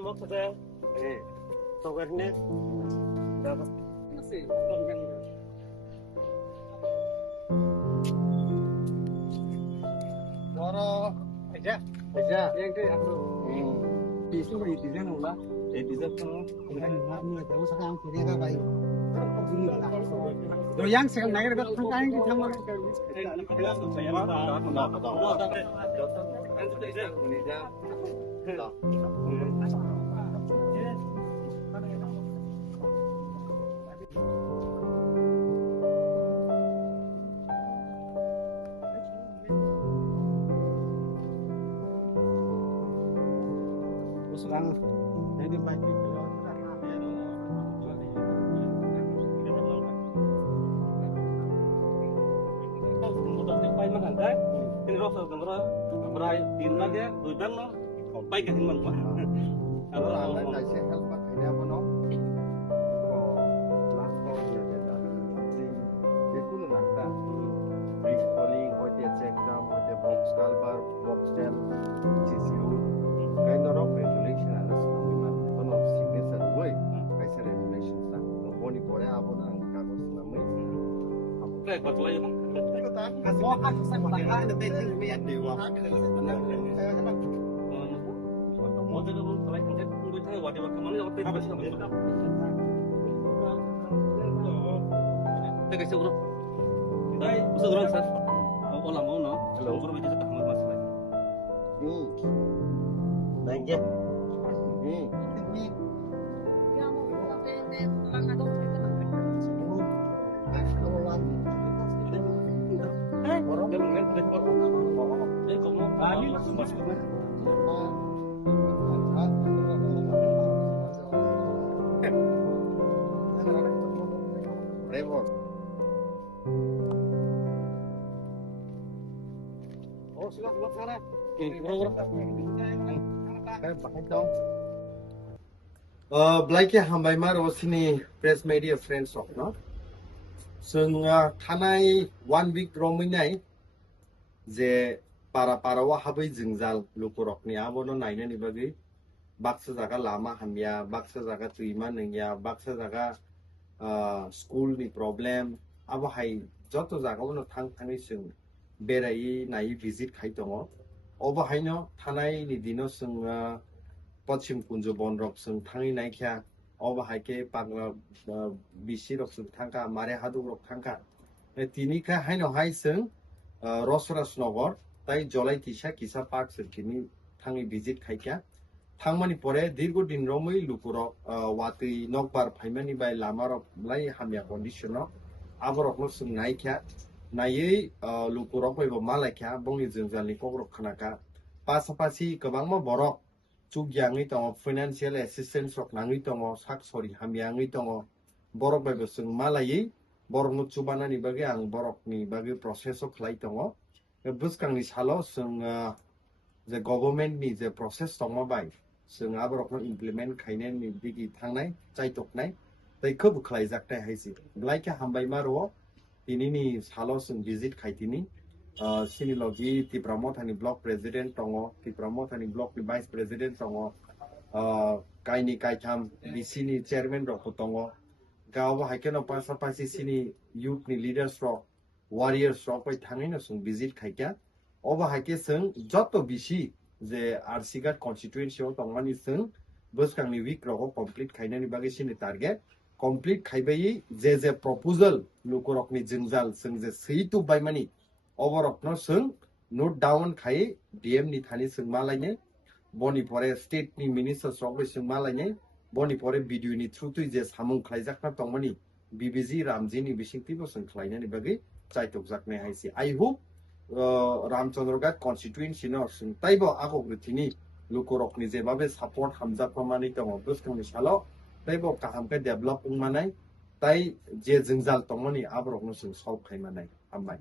Mokse, so wetness. Moro, aja, yang tu aku. Bisu ni design ulah, design tu. Ni jauh sekarang kiri ke baik. तो yang sekarang naik dekat tangkai kita sama. Sekarang jadi baik. Maganda. Tinro sa kamera, berai tinla dia, dudan no. Kompai ka himan pa. Alo ala na se help pa kaya mo no. Ko last call ya da. Di kuno nagta. Big calling hote check down hote box calbar box tel CCU kind of regulation ala sa no signature way. Kaisa regulation sa. No boni pore abo na ang kagos na may. Kaya patulay mo. Mo kasi sa mga na beting may diwa. Model mo like ang kung tayo wadi wag man yung tayo basta mo. Teka siguro. Dai, usa durang sa. Wala mo no. Siguro medyo sa kamay mas lagi. Nandiyan. Trevor. Oh, sudah sana. Bakit daw? Blake hambaymar osini press media friends of no. Sung thanai 1 week rominai je para wa habai jingjal lukurokni abono naina ni bagi baksa jaga lama hamya baksa jaga tuima ningya baksa jaga school ni problem abo hai joto jaga bono thangthani sung berai nai visit khai tongo obo haino thanai ni dino sung पश्चिम कुंज बन रक सं थांगी नायख्या अब हाइके पागला बिसि रक सं थांका मारे हादु रक थांका तिनिका हाइनो हाइ सं रसरास नगर ताई जलाई तिसा किसा पार्क सरकिनि थांगी विजिट खाइख्या थांमानि परे दीर्घ दिन रमै लुकुर वातै नकबार फाइमानि बाय लामा रक लाई हामिया कन्डिशन आबरक सं नायख्या नायै लुकुरक बायबो मालायख्या बंनि जोंजालनि कग्रक खानाका पासापासि गोबांमा बरक Chugyang이 tongo financial assistance rok nangi tongo saksori hamyangi tongo borok bai besung malai borok no chubana ni bagi ang borok ni bagi process ok lai tongo buskang ni salo sung the government ni the process tongo bai sung aborok no implement khainen ni bigi thangnai chaitoknai tai khob khlai jaktai haisi blaika hambai maro tinini salo sung visit khaitini Sinilogi Tipramothani block president tongo Tipramothani block vice president tongo kaini kaitam disini chairman rok tongo gawa haikeno pasapasi sini youth ni leaders rok warriors rok pai thangina sung visit khaikya oba haike sung joto bisi je arsigat constituency tongani sung buskangni week rok complete khainani bagi sini target complete khaibai je proposal lukorokni jingjal sung je seitu baimani overok no sung note down khai dm ni thani sung malaine boni pore state ni minister sokbe sung malaine boni pore video ni through tu je samung khlaijak na tongmani bbg ramji ni bisingti bo sung khlaina ni bagi chaitok jakne haisi I hope ramchandrogat constituency no sung taibo agok rithini lukorok ni je babe support hamjak pamani tongo buskang ni salo taibo kaham ka develop ungmanai tai je jingjal tongmani abrok no sung solve khai manai ambai